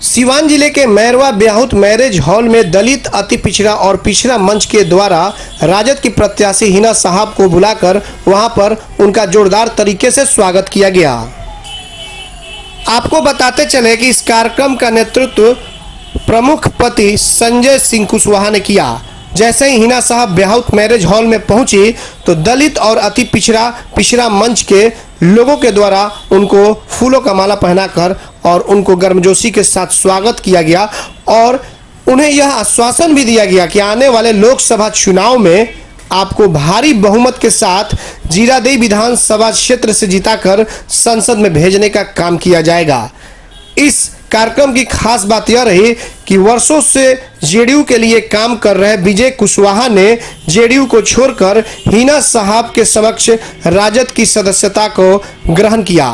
सिवान जिले के Mairwa Byahut marriage hall में दलित, अति पिछड़ा और पिछड़ा मंच के द्वारा राजद की प्रत्याशी हिना साहब को बुलाकर वहां पर उनका जोरदार तरीके से स्वागत किया गया। आपको बताते चले कि इस कार्यक्रम का नेतृत्व प्रमुख पति संजय सिंह कुशवाहा ने किया। जैसे ही हिना साहब ब्याहुत मैरिज हॉल में पहुंची तो दलित और अति पिछड़ा मंच के लोगों के द्वारा उनको फूलों का माला पहनाकर और उनको गर्मजोशी के साथ स्वागत किया गया और उन्हें यह आश्वासन भी दिया गया कि आने वाले लोकसभा चुनाव में आपको भारी बहुमत के साथ जीरादेई विधानसभा क्षेत्र से जिताकर संसद में भेजने का काम किया जाएगा। इस कार्यक्रम की खास बात यह रही कि वर्षों से जेडीयू के लिए काम कर रहे विजय कुशवाहा ने जेडीयू को छोड़कर हिना साहब के समक्ष राजद की सदस्यता को ग्रहण किया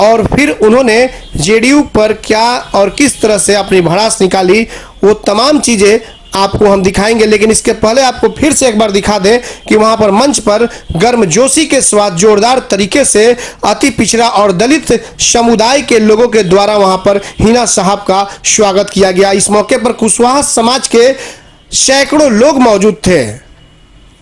और फिर उन्होंने जेडीयू पर क्या और किस तरह से अपनी भड़ास निकाली वो तमाम चीज़ें आपको हम दिखाएंगे। लेकिन इसके पहले आपको फिर से एक बार दिखा दें कि वहां पर मंच पर गर्मजोशी के साथ जोरदार तरीके से अति पिछड़ा और दलित समुदाय के लोगों के द्वारा वहां पर हिना साहब का स्वागत किया गया। इस मौके पर कुशवाहा समाज के सैकड़ों लोग मौजूद थे।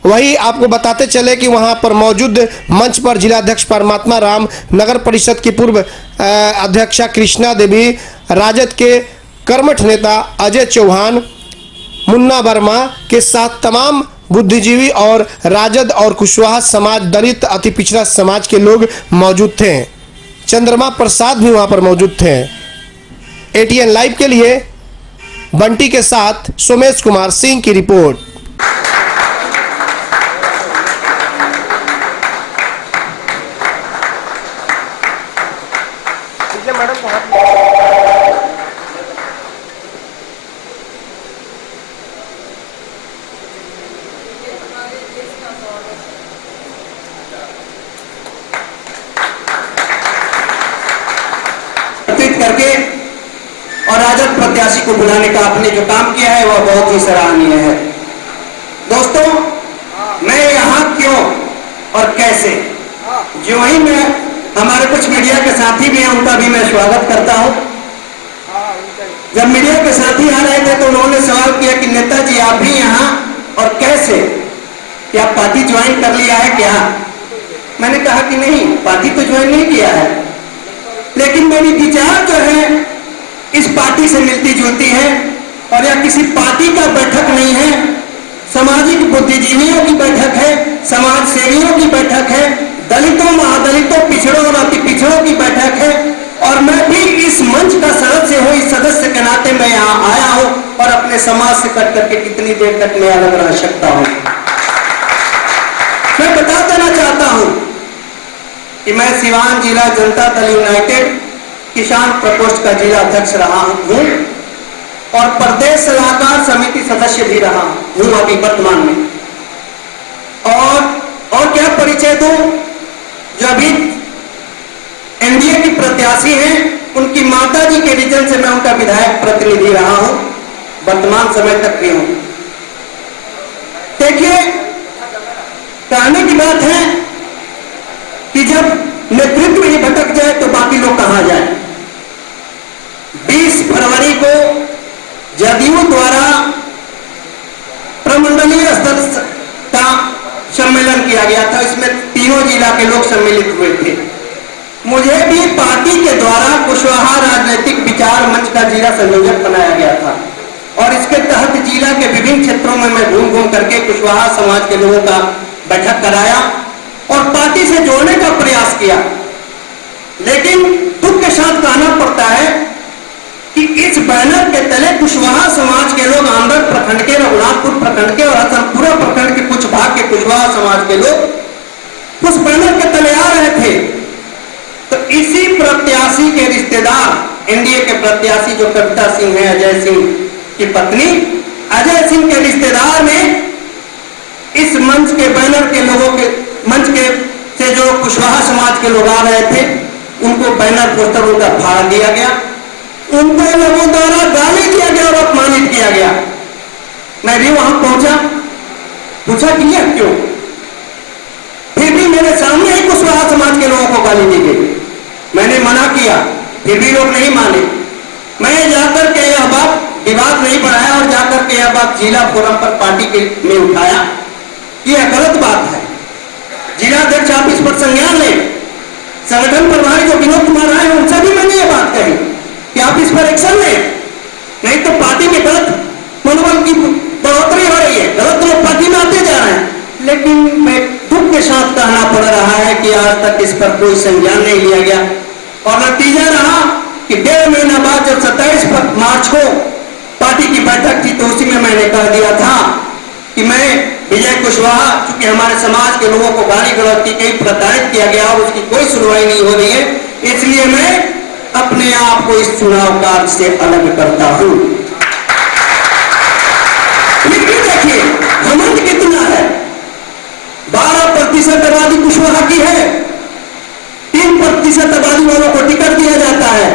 वही आपको बताते चले कि वहां पर मौजूद मंच पर जिलाध्यक्ष परमात्मा राम, नगर परिषद की पूर्व अध्यक्षा कृष्णा देवी, राजद के कर्मठ नेता अजय चौहान, मुन्ना वर्मा के साथ तमाम बुद्धिजीवी और राजद और कुशवाहा समाज, दलित, अति पिछड़ा समाज के लोग मौजूद थे। चंद्रमा प्रसाद भी वहां पर मौजूद थे। एटीएन लाइव के लिए बंटी के साथ सोमेश कुमार सिंह की रिपोर्ट। करके और राजद प्रत्याशी को बुलाने का आपने जो काम किया है वह बहुत ही सराहनीय है। दोस्तों, मैं यहाँ क्यों और कैसे, जो ही मैं हमारे कुछ मीडिया के साथी भी हैं उनका भी मैं स्वागत करता हूँ। जब मीडिया के साथी आ रहे थे तो उन्होंने सवाल किया कि नेताजी आप भी यहाँ और कैसे, क्या पार्टी ज्वाइन कर लिया है क्या? मैंने कहा कि नहीं, पार्टी तो ज्वाइन नहीं किया है, लेकिन मेरी विचार जो है इस पार्टी से मिलती जुलती है और यह किसी पार्टी का बैठक नहीं है, सामाजिक बुद्धिजीवियों की बैठक है, समाज सेवियों की बैठक है, दलितों, महादलितों, पिछड़ों और अति पिछड़ों की बैठक है। और मैं भी इस मंच का सदस्य हूँ, इस सदस्य के नाते मैं यहाँ आया हूँ और अपने समाज से कट करके कितनी देर तक मैं अलग रह सकता हूँ। मैं बता देना चाहता हूँ कि मैं सिवान जिला जनता दल यूनाइटेड किसान प्रकोष्ठ का जिला अध्यक्ष रहा हूं और प्रदेश सलाहकार समिति सदस्य भी रहा हूं अभी वर्तमान में। और क्या परिचय दूं, जो अभी एनडीए की प्रत्याशी हैं उनकी माताजी के रीजन से मैं उनका विधायक प्रतिनिधि रहा हूं, वर्तमान समय तक भी हूं। देखिए, कहने की बात है कि जब नेतृत्व ही भटक जाए तो बाकी लोग कहां जाए। 20 फरवरी को जदयू द्वारा प्रमंडलीय स्तर का सम्मेलन किया गया था, इसमें तीनों जिला के लोग सम्मिलित हुए थे। मुझे भी पार्टी के द्वारा कुशवाहा राजनीतिक विचार मंच का जिला संयोजक बनाया गया था और इसके तहत जिला के विभिन्न क्षेत्रों में मैं घूम घूम करके कुशवाहा समाज के लोगों का बैठक कराया और पार्टी से जोड़ने का प्रयास किया। लेकिन दुख के साथ कहना पड़ता है कि इस बैनर के तले कुशवाहा समाज के लोग, आंबेर प्रखंड के, रघुनाथपुर प्रखंड के और हसनपुरा प्रखंड के कुछ भाग के कुशवाहा समाज के लोग उस बैनर के तले आ रहे थे। तो इसी प्रत्याशी के रिश्तेदार, एनडीए के प्रत्याशी जो कविता सिंह है, अजय सिंह की पत्नी, अजय सिंह के रिश्तेदार ने इस मंच के बैनर के लोगों के मंच के से जो कुशवाहा समाज के लोग आ रहे थे उनको बैनर पोस्टर उनका फाड़ दिया गया, उनको लोगों द्वारा गाली दिया गया और अपमानित किया गया। मैं भी वहां पहुंचा, पूछा कि यह क्यों? फिर भी मेरे सामने ही कुशवाहा समाज के लोगों को गाली दी गई। मैंने मना किया, फिर भी लोग नहीं माने। मैं जाकर विवाद नहीं बढ़ाया और जाकर के यह बात जिला फोरम पर पार्टी के में उठाया। यह गलत बात है। जिला अध्यक्ष आप इस पर संज्ञान लें। संगठन प्रभारी जो विनोद कुमार आए उनसे भी मैंने ये बात कही कि आप इस पर एक्शन लें, नहीं तो पार्टी में गलत मनोबल की बढ़ोतरी हो रही है, गलत लोग पार्टी में आते जा रहे हैं। लेकिन मैं दुख के साथ कहना पड़ रहा है कि आज तक इस पर कोई संज्ञान नहीं लिया गया और नतीजा रहा कि 1.5 महीना बाद जब 27 मार्च को पार्टी की बैठक थी तो उसी में मैंने कह दिया था कि मैं विजय कुशवाहा, चूंकि हमारे समाज के लोगों को गाली गलौज की गई, प्रताड़ित किया गया और उसकी कोई सुनवाई नहीं हो रही है, इसलिए मैं अपने आप को इस चुनाव कार्य से अलग करता हूं। फिर भी देखिए घमंड कितना है। 12% आबादी कुशवाहा की है, 3% आबादी वालों को टिकट दिया जाता है,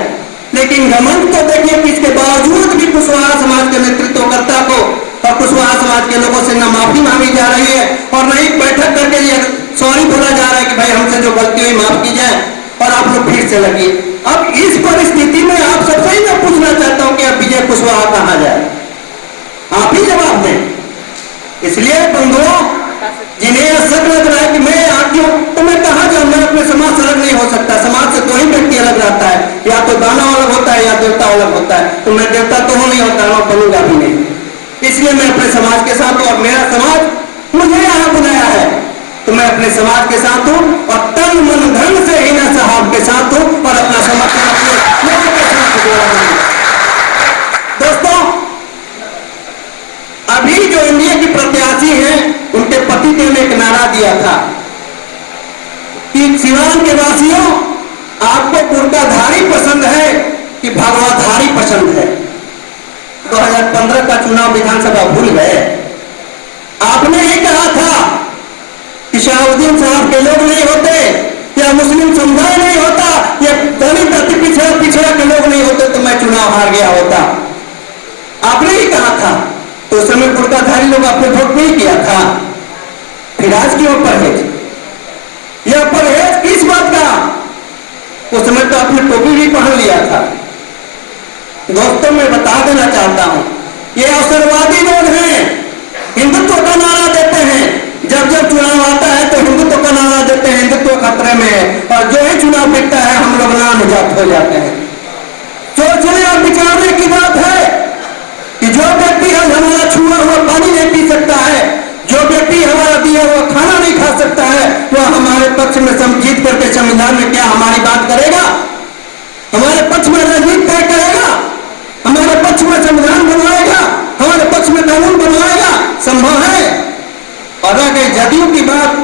लेकिन घमंड तो देखिए कि इसके बावजूद भी कुशवाहा समाज के नेतृत्वकर्ता को और कुशवाहा समाज के लोगों से न माफी मांगी जा रही है और न ही बैठक करके ये सॉरी बोला जा रहा है कि भाई हमसे जो गलती हुई माफ की जाए और आप लोग फिर से लगिए। अब इस परिस्थिति में आप सबसे ही मैं पूछना चाहता हूं कि अब विजय कुशवाहा कहां जाए, आप ही जवाब दें। इसलिए बंधुओं, जिन्हें शक लग रहा है कि मैं आगे तो मैं कहां जाऊं, मैं अपने समाज से अलग नहीं हो सकता। समाज से 2 ही व्यक्ति अलग रहता है, या तो दानव अलग होता है या देवता अलग होता है। तो मैं देवता तो हूं नहीं और दानव बनूंगा भी नहीं। इसलिए मैं अपने समाज के साथ हूं और मेरा समाज मुझे यहां बुलाया है तो मैं अपने समाज के साथ हूं और तन मन धन से हिना साहब के साथ हूं और अपना समर्थन अपने लोगों के साथ जोड़ा हूं। दोस्तों, अभी जो एनडीए की प्रत्याशी हैं उनके पति ने एक नारा दिया था कि सिवान के वासियों, आपको कुर्ताधारी पसंद है कि भगवाधारी पसंद है। 2015 का चुनाव विधानसभा भूल गए। आपने ही कहा था कि शाहउद्दीन साहब के लोग नहीं होते या मुस्लिम समुदाय नहीं होता या दलित अति पिछड़ा के लोग नहीं होते तो मैं चुनाव हार गया होता। आपने ही कहा था, तो उस समय कुर्ताधारी लोग आपने वोट नहीं किया था। फिर आज क्यों परहेज? यह परहेज किस बात का? उस समय तो आपने टोपी भी पहन लिया था। दोस्तों, मैं बता देना चाहता हूं, ये अवसरवादी लोग हैं, हिंदुत्व का नारा देते हैं। जब जब चुनाव आता है तो हिंदुत्व का नारा देते हैं, हिंदुत्व खतरे में है, और जो ही चुनाव बिकता है हम लोग नामजात हो जाते हैं। सोचने और विचारने की बात है कि जो व्यक्ति आज हमारा छुआ हुआ पानी नहीं पी सकता है, जो व्यक्ति हमारा दिया हुआ खाना नहीं खा सकता है, वह हमारे पक्ष में जीत करके संविधान में क्या हमारी बात करेगा? हमारे पक्ष में राजनीति तय करेगा? हमारे पक्ष में संविधान बनवाएगा? हमारे पक्ष में कानून बनवाएगा? संभव है? और अगर जदयू की बात,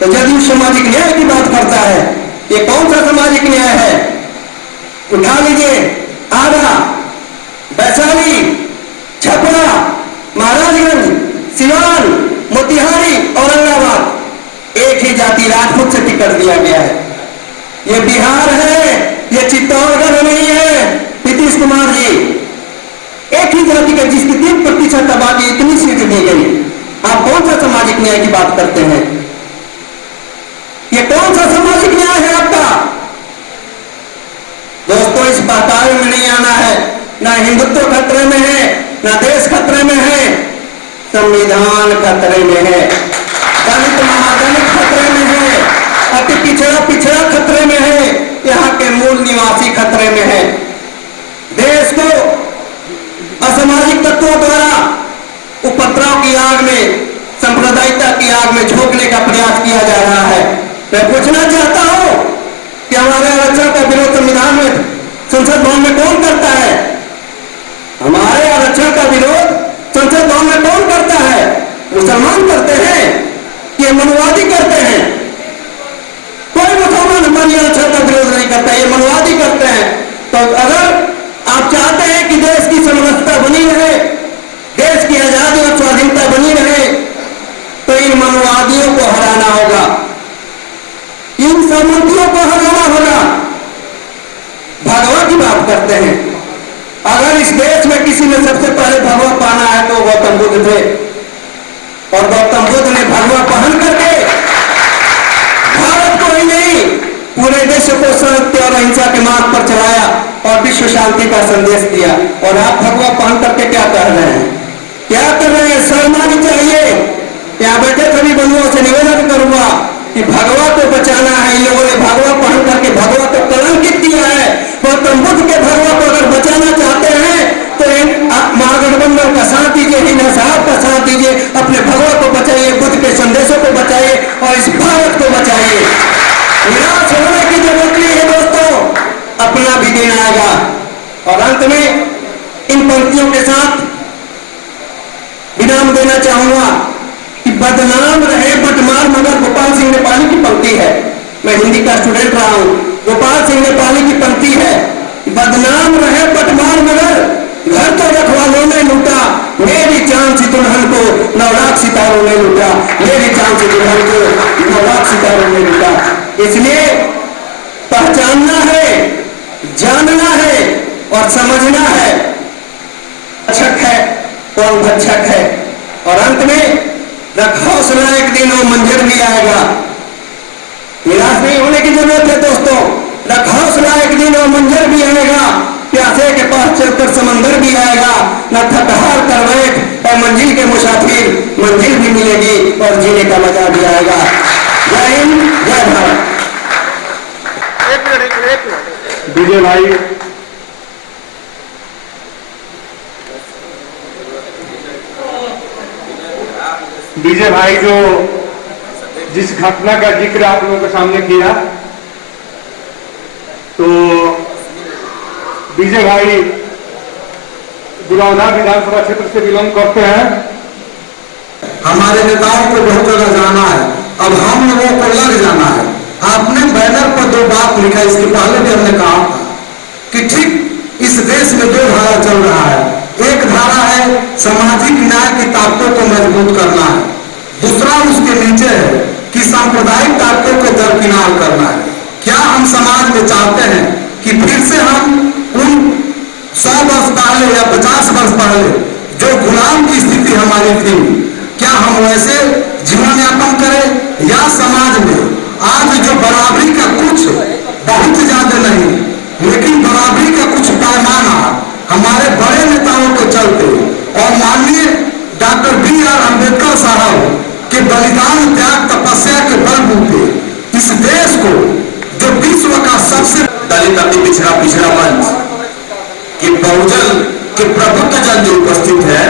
तो जदयू सामाजिक न्याय की बात करता है। ये कौन सा सामाजिक न्याय है? उठा लीजिए, आरा, वैशाली, छपरा, महाराजगंज, सिवान, मोतिहारी, औरंगाबाद, एक ही जाति राजपूत से टिकट दिया गया है। ये बिहार है, ये चित्तौड़गढ़ नहीं है। नीतीश कुमार जी, एक ही जाति का जिसकी 3% आबादी इतनी सीट दी गई, आप कौन सा सामाजिक न्याय की बात करते हैं? ये कौन सा सामाजिक न्याय है आपका? दोस्तों, इस बहकावे में नहीं आना है। ना हिंदुत्व खतरे में है, ना देश खतरे में है, संविधान खतरे में है, दलित महादलित खतरे में है, अति पिछड़ा खतरे में है, यहाँ के मूल निवासी खतरे में है। देश को असामाजिक तत्वों द्वारा उपद्रव की आग में, सांप्रदायिकता की आग में झोंकने का प्रयास किया जा रहा है। मैं पूछना चाहता हूं कि हमारे आरक्षण का विरोध संविधान में, संसद भवन में कौन करता है? हमारे आरक्षण का विरोध संसद भवन में कौन करता है? मुसलमान करते हैं कि मनुवादी करते हैं? कोई मुसलमान हमारी आरक्षण का विरोध नहीं करता, ये मनुवादी करते हैं। तो अगर आप चाहते हैं कि देश की समरसता बनी रहे, देश की आजादी और स्वाधीनता बनी रहे, तो इन मनुवादियों को हराना होगा, इन सामंतियों को हराना होगा। भगवा की बात करते हैं। अगर इस देश में किसी ने सबसे पहले भगवा पहना है तो गौतम बुद्ध थे, और गौतम बुद्ध ने भगवा पहन करके भारत को ही नहीं पूरे देश को सत्य और अहिंसा के मार्ग पर चलाया। और विश्व शांति का संदेश दिया। और आप भगवा पहन करके क्या कर रहे हैं, क्या कर रहे हैं? शर्म आनी चाहिए। यहाँ बैठे सभी बंधुओं से निवेदन करूंगा कि भगवा को बचाना है। इन लोगों ने भगवा पहन करके भगवा को कलंकित किया है। गौतम बुद्ध के भगवा को अगर बचाना चाहते हैं तो महागठबंधन का साथ दीजिए, हिना साहब का साथ दीजिए, अपने भगवा को बचाइए, बुद्ध के संदेशों को बचाइए और इस भारत को बचाइए। निराश होने की जरूरत नहीं है दोस्तों, अपना भी दिन आएगा। और अंत में इन पंक्तियों के साथ विराम देना चाहूंगा कि बदनाम रहे बटमार मगर, गोपाल सिंह नेपाली की पंक्ति है। मैं हिंदी का स्टूडेंट रहा हूं। गोपाल सिंह नेपाली की पंक्ति है, बदनाम रहे बटमार मगर, घर तो रखवालों ने लूटा, मेरी चांद सी दुल्हन को 9 लाख सितारों ने लूटा, मेरी चांद सी दुल्हन को 9 लाख सितारों ने लूटा। इसलिए पहचानना है, जानना है और समझना है भक्षक है कौन भक्षक है। और अंत में रख हौसला, एक दिन वो मंजर भी आएगा। निराश नहीं होने की जरूरत है दोस्तों, रख हौसला, एक दिन वो मंजर भी आएगा। प्यासे के पास चलकर समंदर भी आएगा। न थक हार कर बैठ और मंजिल के मुसाफिर, मंजिल भी मिलेगी और जीने का मजा भी आएगा। जय हिंद, जय भारत। विजय भाई, विजय भाई जो जिस घटना का जिक्र आप लोगों के सामने किया, तो विजय भाई गुरौना विधानसभा क्षेत्र से बिलोंग करते हैं। हमारे नेताओं को बहुत जगह जाना है, अब हम लोगों को लग जाना है। आपने बैनर पर 2 बात लिखा, इसके पहले भी हमने कहा कि ठीक इस देश में 2 धारा चल रहा है। एक धारा है सामाजिक न्याय की ताकतों को मजबूत करना है, दूसरा उसके नीचे है कि सांप्रदायिक ताकतों को दरकिनार करना है। क्या हम समाज में चाहते हैं कि फिर से हम उन 100 वर्ष पहले या 50 वर्ष पहले जो गुलाम की स्थिति हमारी थी, क्या हम वैसे जीवन यापन करें, या समाज में आज जो बराबरी का कुछ बहुत ज्यादा नहीं लेकिन बराबरी का कुछ पैमाना हमारे बड़े नेताओं के चलते और माननीय डॉक्टर BR अम्बेडकर साहब के बलिदान, त्याग, तपस्या के बलबूते इस देश को जो विश्व का सबसे दलित अति पिछड़ा मंच कि बहुजन के प्रबुद्ध जन जो उपस्थित है,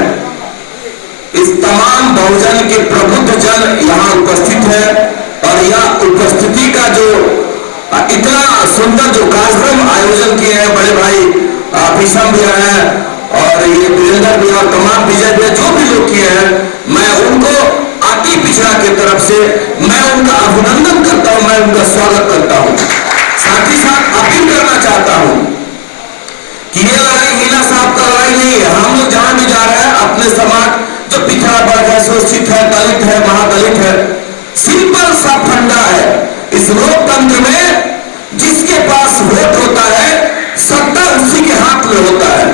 इस तमाम बहुजन के प्रबुद्ध जन यहाँ उपस्थित है। और यह उपस्थिति का जो इतना सुंदर जो कार्यक्रम आयोजन किए हैं बड़े भाई भीषम भी हैं और ये वीरेंद्र भी और तमाम विजय भी जो भी लोग किए हैं, मैं उनको अति पिछड़ा के तरफ से मैं उनका अभिनंदन करता हूं, मैं उनका स्वागत करता हूं। साथ ही साथ अपील करना चाहता हूं कि ये लड़ाई हीना साहब का लड़ाई नहीं है। हम लोग जहां भी जा रहे हैं अपने समाज जो पिछड़ा वर्ग है, शोषित है, दलित है, महादलित है, सिंपल सा फंडा है इस लोकतंत्र में, जिसके पास वोट होता है सत्ता उसी के हाथ में होता है।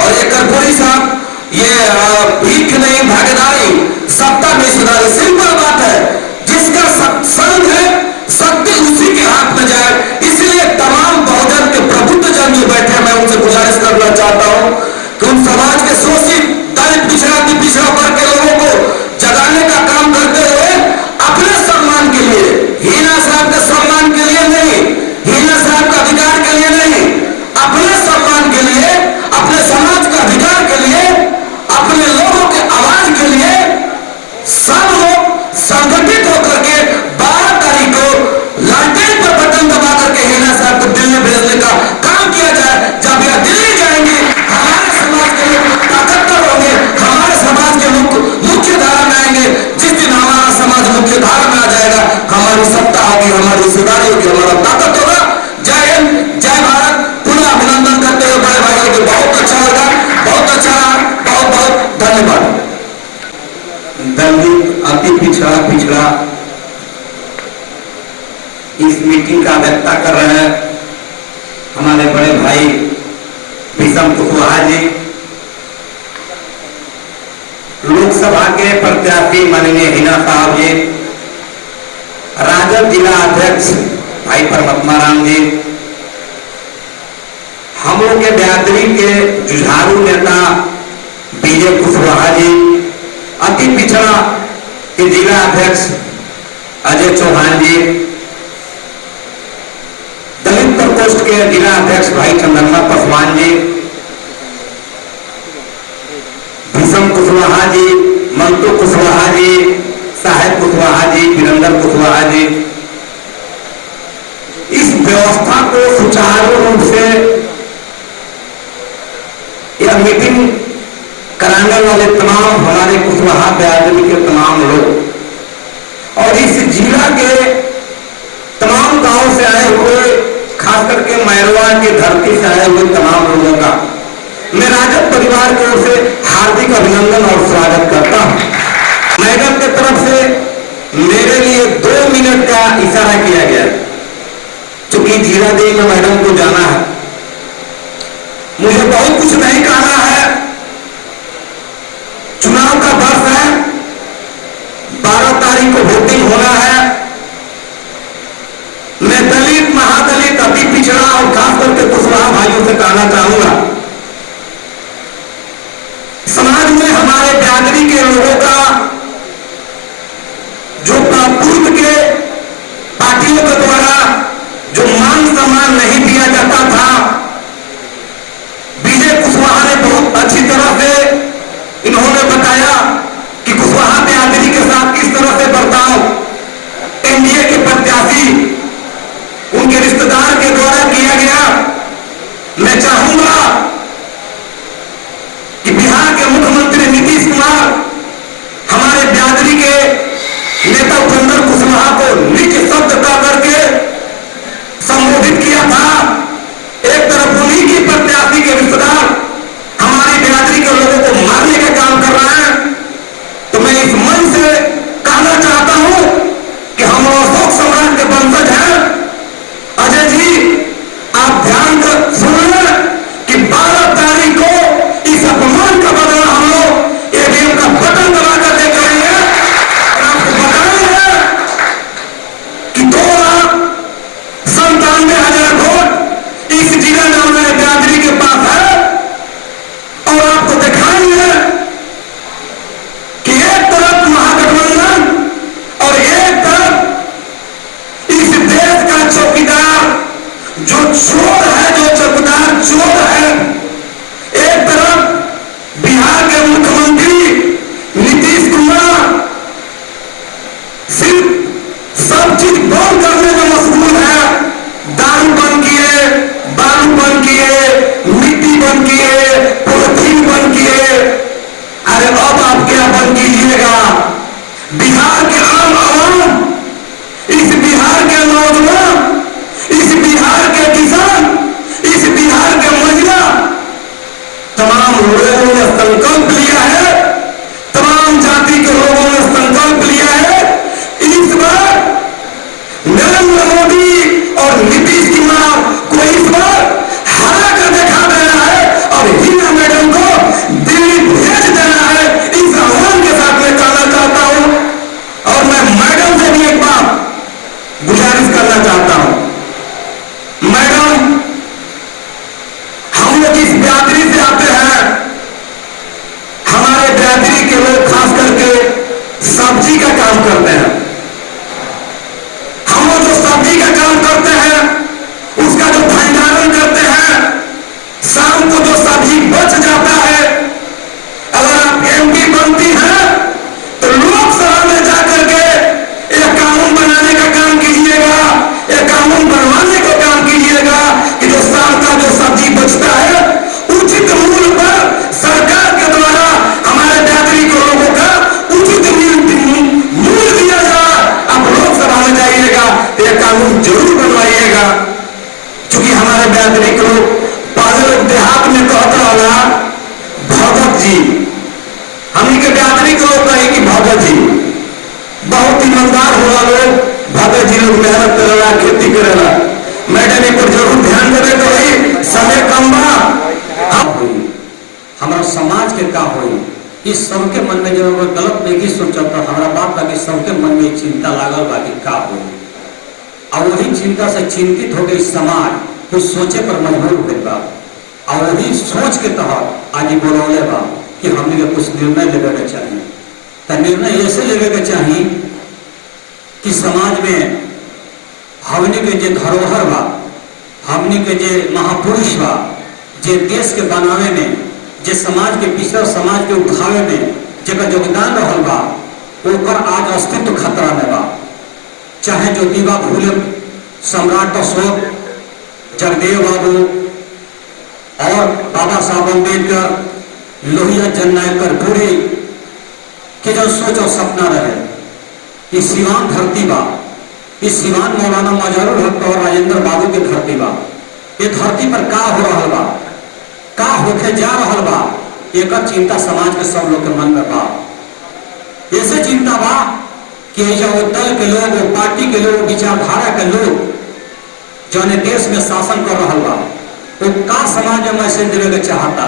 और ये कर्पूरी साहब ये भीख नहीं भागीदारी, सत्ता में हिस्सेदारी, सिंपल बात है। जिसका संग है शक्ति उसी के हाथ में जाए। इसलिए तमाम बहुजन के प्रबुद्ध जन जो बैठे हैं, मैं उनसे गुजारिश करना चाहता हूं कि उन समाज के शोषित, दलित, पिछड़ा वर्ग के लोगों को जगाने का काम करते हुए अपने सम्मान के लिए, हीना साहब के सम्मान के लिए नहीं, हीना साहब का अधिकार के लिए नहीं, अपने सम्मान के लिए, अपने समाज का अधिकार के लिए, अपने लोगों के आवाज के लिए सब लोग संगठित होकर के 12 तारीख को लालटेन पर बटन दबा करके हीना साहब को दिल्ली भेजने का काम किया जाए। जब यह दिल्ली जाएंगे हमारे समाज के लोग ताकतवर होंगे, हमारे समाज के लोग मुख्य धारा में आएंगे। जिस दिन हमारा समाज मुख्य धारा में आ जाएगा, हमारी सत्ता होगी, हमारी हिस्सेदारी होगी, हमारा ताकत होगा। जय हिंद, जय भारत। पुनः अभिनंदन करते हुए बड़े भाइयों को बहुत अच्छा लगा, बहुत अच्छा, बहुत बहुत धन्यवाद। दलित अति पिछड़ा इस मीटिंग का व्यक्ता कर रहे हैं हमारे बड़े भाई भीषम कुशवाहा जी, लोकसभा के प्रत्याशी माननीय हिना साहब जी, राजद जिला अध्यक्ष भाई परमात्मा राम जी, हम लोग के ब्यादरी के जुझारू नेता विजय कुशवाहा जी, अति पिछड़ा के जिला अध्यक्ष अजय चौहान जी, दलित प्रकोष्ठ के जिला अध्यक्ष भाई चंद्रमा पासवान जी, भीषम कुशवाहा जी, मंटू कुशवाहा जी, साहेब कुशवाहा जी, वीरेंद्र कुशवाहा जी, इस व्यवस्था को सुचारू रूप से यह मीटिंग कराने वाले तमाम हमारे कुशवाहा ब्यादरी के तमाम लोग और इस जिला के तमाम गांव से आए हुए, खास करके मैरवा की धरती से आए हुए तमाम लोगों का मैं राजद परिवार की ओर से हार्दिक अभिनंदन और स्वागत करता हूं। मैडम की तरफ से मेरे लिए 2 मिनट का इशारा किया गया, चूंकि जीरादेवी में मैडम को जाना है, मुझे बहुत कुछ नहीं कहना है। चुनाव का वर्ष है, 12 तारीख को वोटिंग होना है। मैं दलित, महादलित, अति पिछड़ा और खास करके कुशवाहा भाइयों से कहना चाहूंगा, समाज में हमारे ब्यादरी के लोगों का जो पूर्व के पार्टियों के द्वारा जो मान सम्मान नहीं दिया जाता था, विजय कुशवाहा ने बहुत अच्छी तरह से इन्होंने बताया कि कुशवाहा ब्यादरी के साथ किस तरह से बर्ताव एनडीए के प्रत्याशी उनके रिश्तेदार के द्वारा किया गया। मैं चाहूंगा कि बिहार के मुख्यमंत्री नीतीश कुमार हमारे ब्यादरी के नेता उपेंद्र कुशवाहा को नीच शब्द का करके संबोधित किया था। एक तरफ उन्हीं की प्रत्याशी के रिश्तेदार हमारी ब्यादरी के लोगों को मारने का काम कर रहे हैं, तो मैं इस मन से कहना चाहता हूं कि हम अशोक सम्राट के वंशज हैं। अजय जी, आप ध्यान सुन लें कि 12 तारीख को इस अपमान का बदला हम लोग ईवीएम का बटन दबाकर दे करेंगे और आपको बताएंगे कि 2,97,000 वोट इस जिला नाम ब्यादरी के पास है और आपको दिखाएंगे कि एक तरफ महागठबंधन और एक तरफ इस देश का चौकीदार जो चोर है, जो चौकीदार चोर है, एक तरफ बिहार के मुख्यमंत्री नीतीश कुमार सिर्फ सब चीज बंद करने में मशगूल है। दारू बंद किए, बालू बंद किए, मिट्टी बंद किए, पॉलिथीन बंद किए। अरे अब आप क्या बंद कीजिएगा? बिहार के आम आवाम, इस बिहार के नौजवान, इस बिहार के किसान, इस बिहार के महिला, तमाम लोगों ने संकल्प लिया है, तमाम जाति के लोगों ने संकल्प लिया है, इस बार नरेंद्र मोदी और नीतीश कुमार को इस बार हरा कर दिखा देना है और हिना मैडम को दिल्ली भेज देना है। इस आह्वान के साथ मैं कहना चाहता हूं और मैं मैडम से भी एक बात गुजारिश करना चाहता हूं। मैडम, हम लोग इस ब्यादरी से आते हैं, हमारे ब्यादरी के लोग खास करके सब्जी का काम करते हैं। हम लोग जो सब्जी का काम करते हैं उसका जो भंडारण करते हैं, शाम को जो सब्जी बच जाता है, अगर आप एमपी बनती हैं तो लोकसभा में जाकर के एक कानून बनाने का काम कीजिएगा, एक कानून बनवाने का काम कीजिएगा कि जो शाम का जो सब्जी बचता है उचित मूल्य पर सरकार के द्वारा हमारे ब्यादरी के लोगों का उचित मूल्य दिया जाए। आप लोकसभा में जाइएगा तो यह कानून जरूर बनवाइएगा, क्योंकि हमारे ब्यादरी के लोग पहले लोग देहात में कहता रहा भगत जी, हम के ब्यादरी के लोग कहे कि भगत जी बहुत ईमानदार हुआ लोग, भगत जी लोग मेहनत करेला, खेती करेला। मैडम एक जरूर ध्यान देवे तो वही समय कम बा हमारा समाज के का होई, इस सबके मन में जब गलत नहीं सोचा तो हमारा बात बा कि सबके मन में चिंता लागल बा कि का होई, और वही चिंता से चिंतित हो गई समाज कुछ सोचे पर मजबूर हो गई बा। और वही सोच के तहत आज बोलौले बा कि हमने के कुछ निर्णय लेवे के चाहिए। तो निर्णय ऐसे लेवे के चाहिए कि समाज में हमने के जे धरोहर बा, हमने के जे महापुरुष बा, जे देश के बनावे में, जे समाज के पिछड़ा समाज के उठावे में जेका योगदान रहल बा, ओकर आज अस्तित्व खतरा में बा। चाहे ज्योतिबा फूले, सम्राट अशोक, जगदेव बाबू और बाबा साहब अम्बेडकर, लोहिया जननायक पूरे के जो सोच और सपना रहे, इस सिवान धरती बा, इस सिवान मौलाना मजहरुल हक और राजेंद्र बाबू के धरती बा। ये धरती पर का हो रहा बा, का होके जा रहा बा, एक चिंता समाज के सब लोग के मन में बा। ऐसे चिंता बा कि जो दल के लोग, पार्टी के लोग, विचारधारा के लोग जो ने देश में शासन कर रहा बा, वो का समाज में मैसेज देवे के चाहता,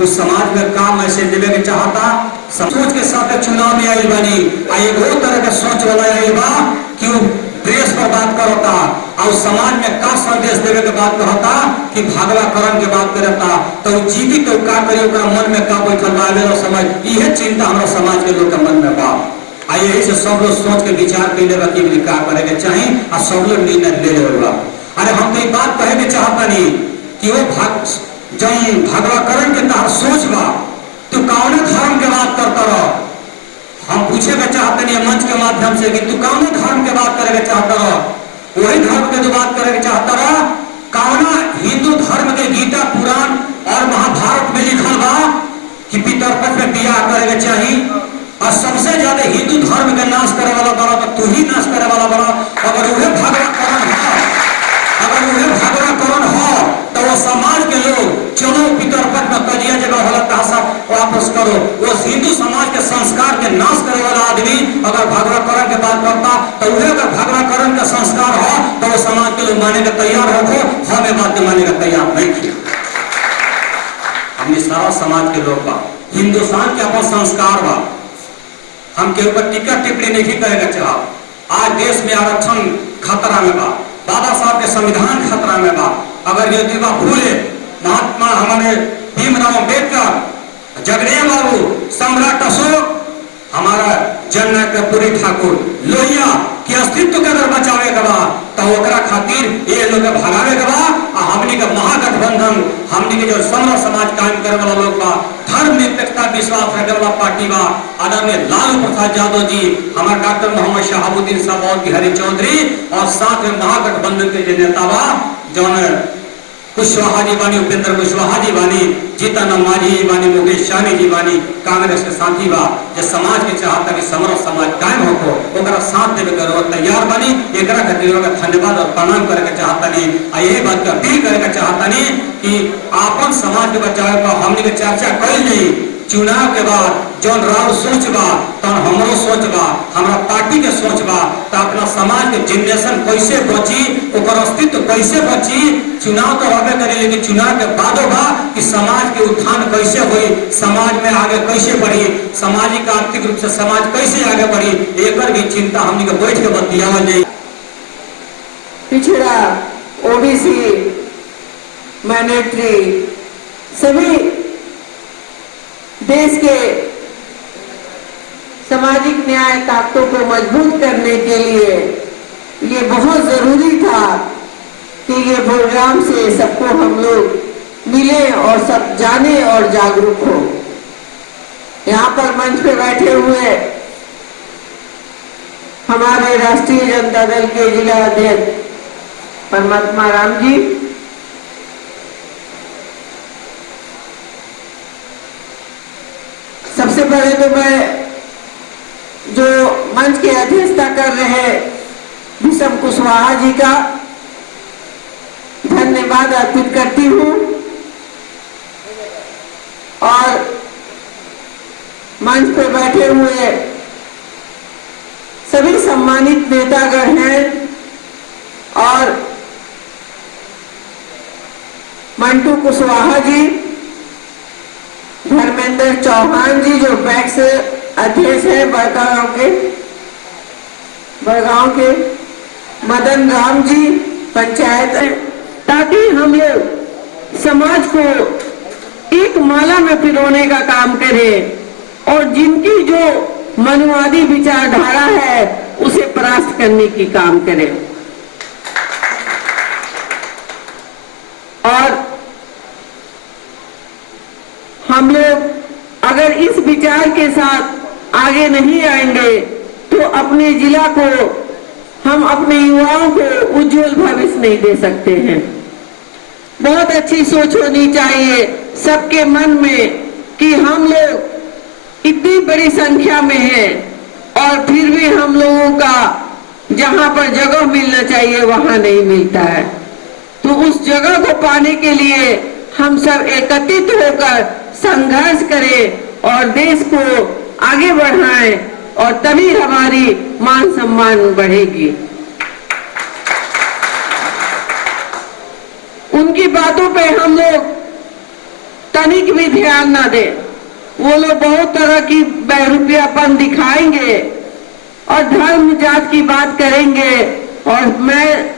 उस समाज में का मैसेज देवे के चाहता। सोच के साथ चुनाव में आई बनी, एगो तरह के सोच वाला आई बा कि वो देश पर बात करता और समाज में का संदेश देवे के बात कहता कि भागवाकरण के बात करता। तो जीवी तो का करी, ओकरा मन में का बैठल बा, समझ यह चिंता हमारा समाज के लोग के मन में बा। यही से सब लोग सोच के विचार कैले बा कि का करे के चाही और सब लोग निर्णय ले ले बा। अरे हम तो बात कहे के चाहता नहीं कि वो भागवाकरण के तहत सोच बा, तू कौन धर्म के बात करता रह। हम पूछे के चाहते नहीं मंच के माध्यम से कि तू कौन धर्म के बात करे के चाहता रह, वही धर्म के तू बात करे के चाहता रह। कौन हिंदू धर्म के गीता, पुराण और महाभारत में लिखल बा कि पितरपक्ष में बियाह करे के चाही, और सबसे ज्यादा हिंदू धर्म के नाश करे वाला बड़ा तो तू ही नाश करे वाला बड़ा। अगर उन्हें भागवाकरण है, अगर उन्हें भागवाकरण हो तो वो समाज के लोग चलो पितरपक्ष में कजिया जगह होला तासा वापस करो। वो हिंदू समाज के संस्कार के नाश करे वाला आदमी अगर भागवाकरण के बात करता तो उन्हें अगर भागवाकरण का संस्कार हो तो वो समाज के लोग माने के तैयार हो, हमें बात के माने के तैयार नहीं किया। हमने सारा समाज के लोग बा, हिंदुस्तान के अपन संस्कार बा, हम के ऊपर टीका टिप्पणी नहीं करेगा चाह। आज देश में आरक्षण खतरा में बा, बाबा साहब के संविधान खतरा में बा। अगर ज्योतिबा फूले, महात्मा हमारे भीमराव अम्बेडकर, जगदेव बाबू, सम्राट अशोक, हमारा जननायक पूरी ठाकुर, लोहिया के अस्तित्व के अगर बचावे के बा तो ओकरा खातिर ये लोग भगावे के बा। हमने के महागठबंधन, हमने के जो समर समाज कायम करे वाला लोग बा, धर्म निरपेक्षता विश्वास रखे वाला पार्टी बा, आदरणीय लालू प्रसाद यादव जी, हमारे डॉक्टर मोहम्मद शहाबुद्दीन साहब और बिहारी चौधरी, और साथ में महागठबंधन के जो नेता बा जौन कुशवाहा जी बानी, उपेंद्र कुशवाहा जी बानी, जीतन मांझी जी बानी, मुकेश सहनी जी बानी, कांग्रेस के साथी बा, जो समाज के चाहता कि समर समाज कायम हो ओकरा साथ देवे के तैयार बानी। एकरा खातिर धन्यवाद और प्रणाम करे के चाहता नहीं। यही बात का अपील करे के चाहता नहीं कि आपन समाज के बचावे पर हमने के चर्चा कल नहीं। चुनाव के बाद जौन राव सोच बा तौन हमरो सोच बा, हमारा पार्टी के सोच बा, तो अपना समाज के जनरेशन कैसे बची, ओकर अस्तित्व कैसे बची। चुनाव तो होबे करे, लेकिन चुनाव के बादो बा कि समाज के उत्थान कैसे हुई, समाज में आगे कैसे बढ़ी, सामाजिक आर्थिक रूप से समाज कैसे आगे बढ़ी, एकर भी चिंता हमनी के बैठ के बतियावल जाए। पिछड़ा, ओबीसी, माइनॉरिटी, सभी देश के सामाजिक न्याय ताकतों को मजबूत करने के लिए ये बहुत जरूरी था कि ये प्रोग्राम से सबको हम लोग मिले और सब जाने और जागरूक हो। यहाँ पर मंच पे बैठे हुए हमारे राष्ट्रीय जनता दल के जिला अध्यक्ष परमात्मा राम जी, सबसे पहले तो मैं जो मंच की अध्यक्षता कर रहे भीषम कुशवाहा जी का धन्यवाद अर्पित करती हूँ, और मंच पर बैठे हुए सभी सम्मानित नेतागण हैं और मंटू कुशवाहा जी, धर्मेंद्र चौहान जी जो पैक्स अध्यक्ष है बड़गांव के, मदन राम जी पंचायत है, ताकि हम लोग समाज को एक माला में पिरोने का काम करें और जिनकी जो मनुवादी विचारधारा है उसे परास्त करने की काम करें। और हम लोग अगर इस विचार के साथ आगे नहीं आएंगे तो अपने जिला को, हम अपने युवाओं को उज्जवल भविष्य नहीं दे सकते हैं। बहुत अच्छी सोच होनी चाहिए सबके मन में कि हम लोग इतनी बड़ी संख्या में हैं और फिर भी हम लोगों का जहां पर जगह मिलना चाहिए वहां नहीं मिलता है। तो उस जगह को पाने के लिए हम सब एकत्रित होकर संघर्ष करें और देश को आगे बढ़ाएं और तभी हमारी मान सम्मान बढ़ेगी। उनकी बातों पे हम लोग तनिक भी ध्यान ना दें। वो लोग बहुत तरह की बहरूपियापन दिखाएंगे और धर्म जात की बात करेंगे। और मैं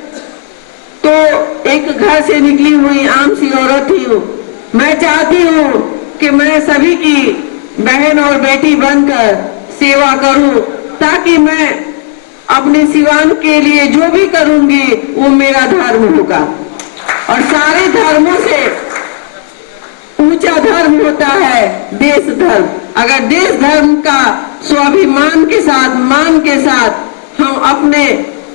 तो एक घर से निकली हुई आम सी औरत ही हूँ। मैं चाहती हूँ कि मैं सभी की बहन और बेटी बनकर सेवा करूं, ताकि मैं अपने सिवान के लिए जो भी करूंगी वो मेरा धर्म होगा। और सारे धर्मों से ऊंचा धर्म होता है देश धर्म। अगर देश धर्म का स्वाभिमान के साथ, मान के साथ हम अपने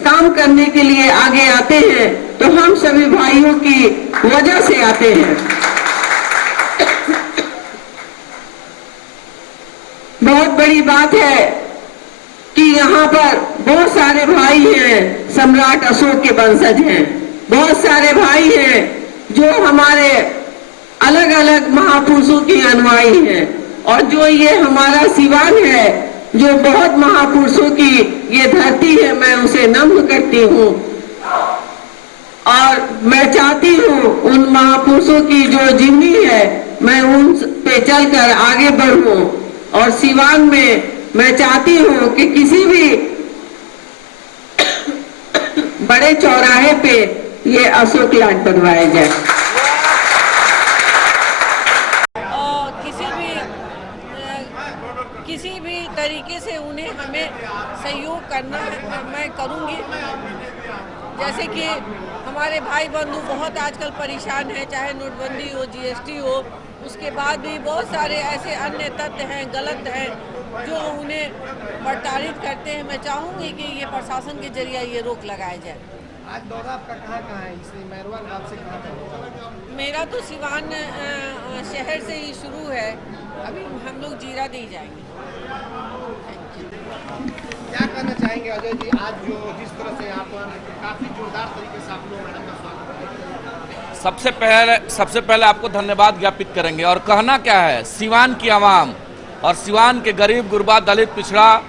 काम करने के लिए आगे आते हैं तो हम सभी भाइयों की वजह से आते हैं। बहुत बड़ी बात है कि यहाँ पर बहुत सारे भाई हैं, सम्राट अशोक के वंशज हैं। बहुत सारे भाई हैं जो हमारे अलग अलग महापुरुषों के अनुयायी हैं। और जो ये हमारा सिवान है, जो बहुत महापुरुषों की ये धरती है, मैं उसे नम्र करती हूँ। और मैं चाहती हूँ उन महापुरुषों की जो जीवनी है मैं उन पे चलकर आगे बढ़ूं। और सिवान में मैं चाहती हूँ कि किसी भी बड़े चौराहे पे ये अशोक लाट बनवाया जाए। और किसी भी तरीके से उन्हें हमें सहयोग करना मैं करूँगी। जैसे कि हमारे भाई बंधु बहुत आजकल परेशान हैं, चाहे नोटबंदी हो, जीएसटी हो, उसके बाद भी बहुत सारे ऐसे अन्य तथ्य हैं, गलत हैं, जो उन्हें प्रताड़ित करते हैं। मैं चाहूँगी कि ये प्रशासन के जरिए ये रोक लगाया जाए। आज दौरा आपका कहाँ है? इसलिए मेहरबान गांव से कहाँ? मेरा तो सिवान शहर से ही शुरू है, अभी हम लोग जीरा दे जाएंगे। क्या कहना चाहेंगे अजय जी, आज जो जिस तरह से आप काफी जोरदार तरीके से आप लोग मैडम का स्वागत करें? सबसे पहले आपको धन्यवाद ज्ञापित करेंगे। और कहना क्या है, सिवान की आवाम और सिवान के गरीब गुरबा, दलित, पिछड़ा,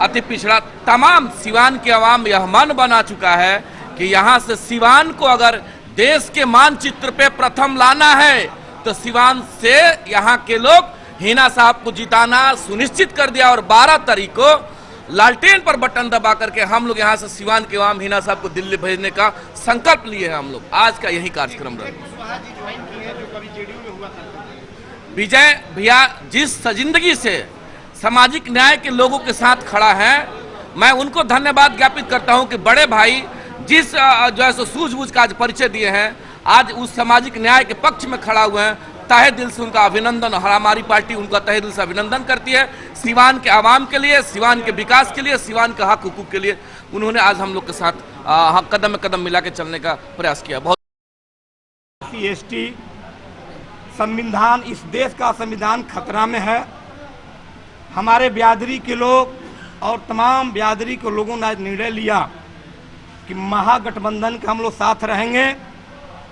अति पिछड़ा, तमाम सिवान की आवाम यह मन बना चुका है कि यहाँ से सिवान को अगर देश के मानचित्र पे प्रथम लाना है तो सिवान से यहाँ के लोग हिना साहब को जिताना सुनिश्चित कर दिया। और 12 तारीख को लालटेन पर बटन दबा करके हम लोग यहाँ से सिवान के आवाम हिना साहब को दिल्ली भेजने का संकल्प लिए हैं। हम लोग आज का यही कार्यक्रम रहा। विजय भैया जिस जिंदगी से सामाजिक न्याय के लोगों के साथ खड़ा है, मैं उनको धन्यवाद ज्ञापित करता हूं कि बड़े भाई जिस जो है सो सूझबूझ का आज परिचय दिए हैं, आज उस सामाजिक न्याय के पक्ष में खड़ा हुए हैं। तहे दिल से उनका अभिनंदन, और हमारी पार्टी उनका तहे दिल से अभिनंदन करती है। सिवान के आवाम के लिए, सिवान के विकास के लिए, सिवान के हक हुकूक के लिए उन्होंने आज हम लोग के साथ कदम में कदम मिला के चलने का प्रयास किया। बहुत एसटी संविधान, इस देश का संविधान खतरा में है। हमारे बिरादरी के लोग और तमाम बिरादरी के लोगों ने निर्णय लिया कि महागठबंधन के हम लोग साथ रहेंगे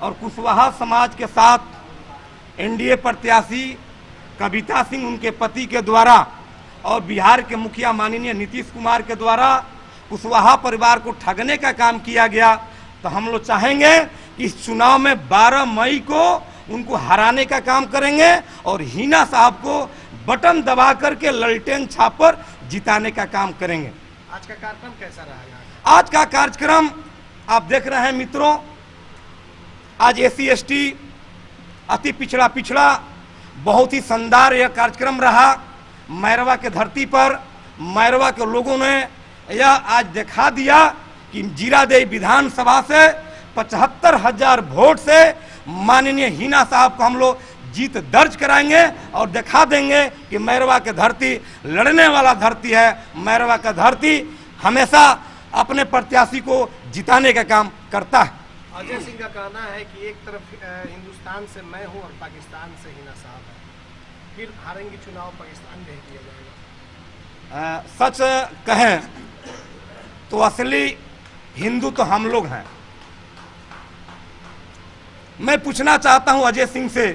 और कुशवाहा समाज के साथ एनडीए प्रत्याशी कविता सिंह उनके पति के द्वारा और बिहार के मुखिया माननीय नीतीश कुमार के द्वारा कुशवाहा परिवार को ठगने का काम किया गया। तो हम लोग चाहेंगे कि इस चुनाव में 12 मई को उनको हराने का काम करेंगे और हिना साहब को बटन दबा करके ललटेन छापर जिताने का काम करेंगे। आज का कार्यक्रम कैसा रहा? आज का कार्यक्रम आप देख रहे हैं मित्रों, आज एससी एसटी अति पिछड़ा पिछड़ा। बहुत ही शानदार यह कार्यक्रम रहा। मैरवा के धरती पर मैरवा के लोगों ने यह आज दिखा दिया कि जीरादेई विधानसभा से 75,000 वोट से माननीय हिना साहब को हम लोग जीत दर्ज कराएंगे और दिखा देंगे कि मैरवा के धरती लड़ने वाला धरती है। मैरवा का धरती हमेशा अपने प्रत्याशी को जिताने का काम करता है। अजय सिंह का कहना है कि एक तरफ हिंदुस्तान से मैं हूं और पाकिस्तान से हिना साहब है, फिर हारेंगे चुनाव, पाकिस्तान भेज दिया जाएगा। सच कहें तो असली हिंदू तो हम लोग हैं। मैं पूछना चाहता हूं अजय सिंह से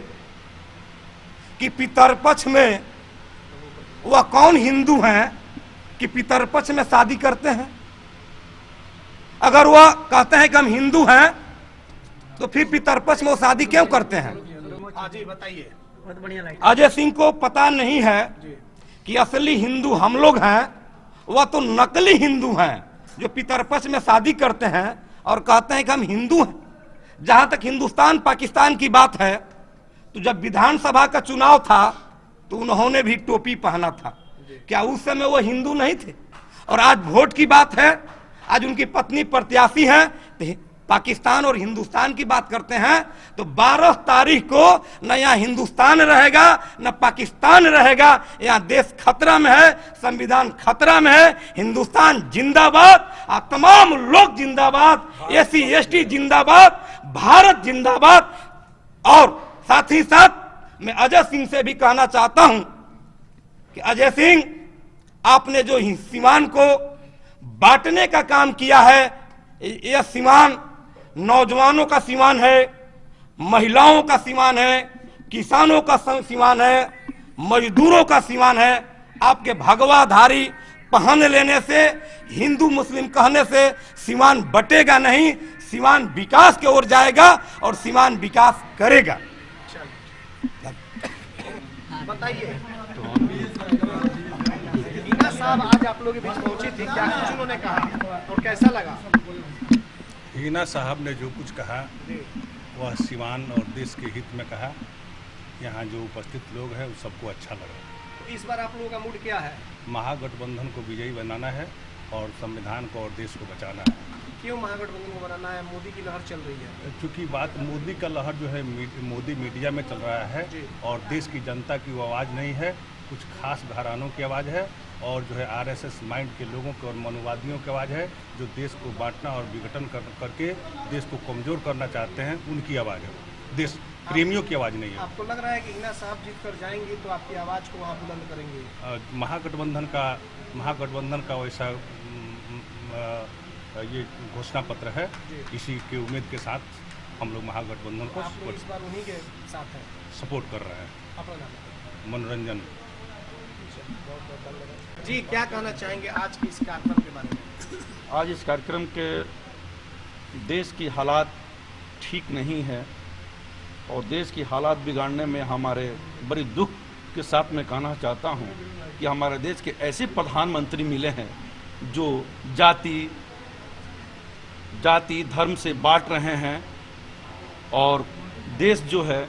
कि पितरपक्ष में वह कौन हिंदू हैं कि पितरपक्ष में शादी करते हैं? अगर वह कहते हैं कि हम हिंदू हैं तो फिर पितरपक्ष में वो शादी क्यों करते हैं? जी बताइए। अजय सिंह को पता नहीं है कि असली हिंदू हम लोग हैं, वह तो नकली हिंदू हैं जो पितरपक्ष में शादी करते हैं और कहते हैं कि हम हिंदू हैं। जहां तक हिंदुस्तान पाकिस्तान की बात है, तो जब विधानसभा का चुनाव था तो उन्होंने भी टोपी पहना था। क्या उस समय वो हिंदू नहीं थे? और आज वोट की बात है, आज उनकी पत्नी प्रत्याशी हैं, तो पाकिस्तान और हिंदुस्तान की बात करते हैं। तो 12 तारीख को न यहाँ हिंदुस्तान रहेगा न पाकिस्तान रहेगा। यहाँ देश खतरा में है, संविधान खतरा में है। हिंदुस्तान जिंदाबाद, तमाम लोग जिंदाबाद, SC ST जिंदाबाद, भारत जिंदाबाद। और साथ ही साथ मैं अजय सिंह से भी कहना चाहता हूं कि अजय सिंह, आपने जो सीमान को बांटने का काम किया है, यह सीमान नौजवानों का सीमान है, महिलाओं का सीमान है, किसानों का सीमान है, मजदूरों का सीमान है। आपके भगवाधारी पहन लेने से, हिंदू मुस्लिम कहने से सीमान बटेगा नहीं। सीमान विकास की ओर जाएगा और सीमान विकास करेगा। बताइए, हिना साहब आज आप लोगों के बीच पहुंची थी, क्या कुछ उन्होंने कहा और कैसा लगा? हिना साहब ने जो कुछ कहा वह सीमान और देश के हित में कहा। यहाँ जो उपस्थित लोग हैं उस सबको अच्छा लगा। तो इस बार आप लोगों का मूड क्या है? महागठबंधन को विजयी बनाना है और संविधान को और देश को बचाना है। क्यों महागठबंधन को बनाना है? मोदी की लहर चल रही है। क्योंकि बात मोदी का लहर जो है मोदी मीडिया में चल रहा है और देश की जनता की वो आवाज़ नहीं है, कुछ खास घरानों की आवाज़ है और जो है RSS माइंड के लोगों की और मनुवादियों की आवाज़ है, जो देश को बांटना और विघटन करके देश को कमज़ोर करना चाहते हैं, उनकी आवाज़ है। देश प्रेमियों की आवाज़ नहीं है। आपको लग रहा है कि हिना साहब जीत कर जाएंगे तो आपकी आवाज़ को वहाँ बुलंद करेंगे? महागठबंधन का वैसा ये घोषणा पत्र है। इसी की उम्मीद के साथ हम लोग महागठबंधन को इस बार उन्हीं के साथ हैं, सपोर्ट कर रहे हैं। अपना नाम? मनोरंजन जी, क्या कहना चाहेंगे आज के इस कार्यक्रम के बारे में? आज इस कार्यक्रम के देश की हालात ठीक नहीं है और देश की हालात बिगाड़ने में हमारे बड़ी दुख के साथ मैं कहना चाहता हूं कि हमारे देश के ऐसे प्रधानमंत्री मिले हैं जो जाति धर्म से बांट रहे हैं और देश जो है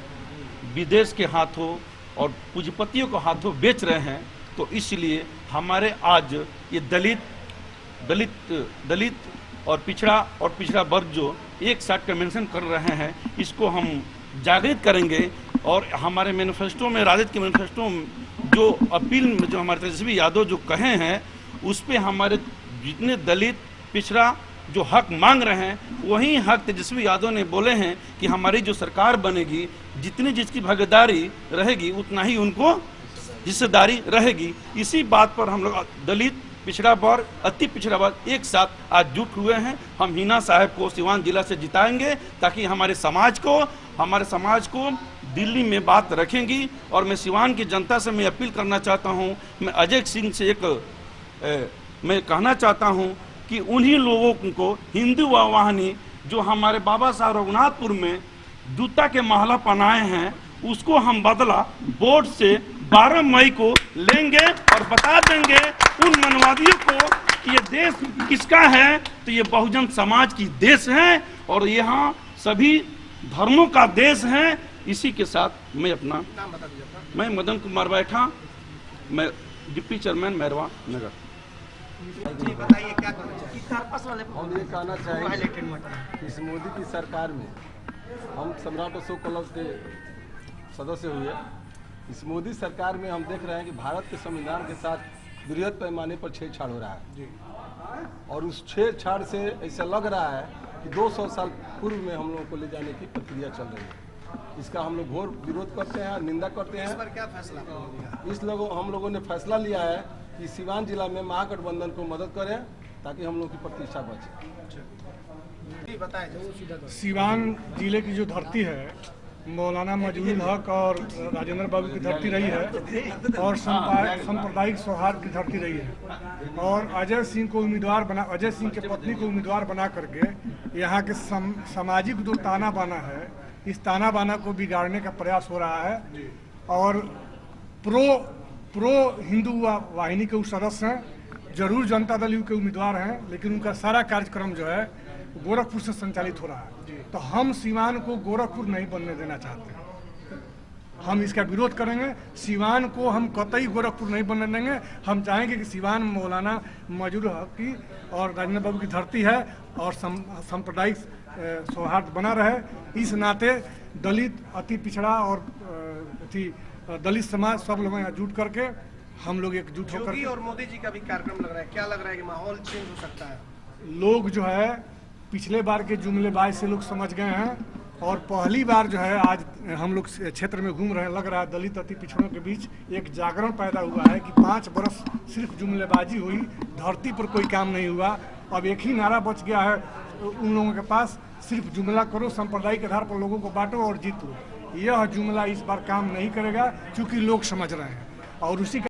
विदेश के हाथों और पूंजीपतियों के हाथों बेच रहे हैं। तो इसलिए हमारे आज ये दलित और पिछड़ा वर्ग जो एक साथ कन्वेंशन कर रहे हैं, इसको हम जागृत करेंगे। और हमारे मैनिफेस्टो में, राजद के मैनिफेस्टो जो अपील में जो हमारे तेजस्वी यादव जो कहे हैं, उस पर हमारे जितने दलित पिछड़ा जो हक मांग रहे हैं, वही हक तेजस्वी यादव ने बोले हैं कि हमारी जो सरकार बनेगी, जितनी जिसकी भागीदारी रहेगी उतना ही उनको हिस्सेदारी रहेगी। इसी बात पर हम लोग दलित, पिछड़ा वर्ग, अति पिछड़ा वर्ग एक साथ आज जुट हुए हैं। हम हिना साहब को सिवान जिला से जिताएंगे ताकि हमारे समाज को दिल्ली में बात रखेंगी। और मैं सिवान की जनता से मैं अपील करना चाहता हूं, मैं अजय सिंह से मैं कहना चाहता हूं कि उन्हीं लोगों को हिंदू वाहिनी जो हमारे बाबा साहब रघुनाथपुर में जूता के महला पहनाए हैं, उसको हम बदला वोट से 12 मई को लेंगे और बता देंगे उन मनवादियों को कि ये देश किसका है। तो ये बहुजन समाज की देश है और यहाँ सभी धर्मों का देश है। इसी के साथ मैं अपना मैं मदन कुमार बैठा, मैं डिप्टी चेयरमैन मैरवा नगर। हम ये कहना चाहेंगे कि इस मोदी की सरकार में हम सम्राट अशोक क्लब के सदस्य हुए। इस मोदी सरकार में हम देख रहे हैं कि भारत के संविधान के साथ बृहद पैमाने पर छेड़छाड़ हो रहा है और उस छेड़छाड़ से ऐसा लग रहा है कि 200 साल पूर्व में हम लोगों को ले जाने की प्रक्रिया चल रही है। इसका हम लोग घोर विरोध करते हैं, निंदा करते हैं। इस पर क्या फैसला हम लोगों ने फैसला लिया है कि सीवान जिला में महागठबंधन को मदद करें ताकि हम लोग की प्रतिष्ठा बचे। सीवान जिले की जो धरती है मौलाना मजहूरुल हक और राजेंद्र बाबू की धरती रही है और सांप्रदायिक सौहार्द की धरती रही है और अजय सिंह के पत्नी को उम्मीदवार बना करके यहाँ के सामाजिक जो ताना बाना है, इस ताना बाना को बिगाड़ने का प्रयास हो रहा है और प्रो हिंदू वाहिनी के उस सदस्य हैं, जरूर जनता दल यू के उम्मीदवार हैं, लेकिन उनका सारा कार्यक्रम जो है गोरखपुर से संचालित हो रहा है। तो हम सीवान को गोरखपुर नहीं बनने देना चाहते हैं, हम इसका विरोध करेंगे। सीवान को हम कतई गोरखपुर नहीं बनने देंगे। हम चाहेंगे कि सीवान मौलाना मजहूरुल हक की और राजेंद्र बाबू की धरती है और सांप्रदायिक सौहार्द बना रहे। इस नाते दलित, अति पिछड़ा और दलित समाज सब लोग जुट करके हम लोग एकजुट होकर योगी और मोदी जी का भी कार्यक्रम लग रहा है, क्या लग रहा है कि माहौल चेंज हो सकता है? लोग जो है पिछले बार के जुमलेबाज से लोग समझ गए हैं और पहली बार जो है आज हम लोग क्षेत्र में घूम रहे हैं, लग रहा है दलित अति पिछड़ों के बीच एक जागरण पैदा हुआ है कि 5 बरस सिर्फ जुमलेबाजी हुई, धरती पर कोई काम नहीं हुआ। अब एक ही नारा बच गया है उन लोगों के पास, सिर्फ जुमला करो, सांप्रदायिक आधार पर लोगों को बांटो और जीतो। यह जुमला इस बार काम नहीं करेगा क्योंकि लोग समझ रहे हैं और उसी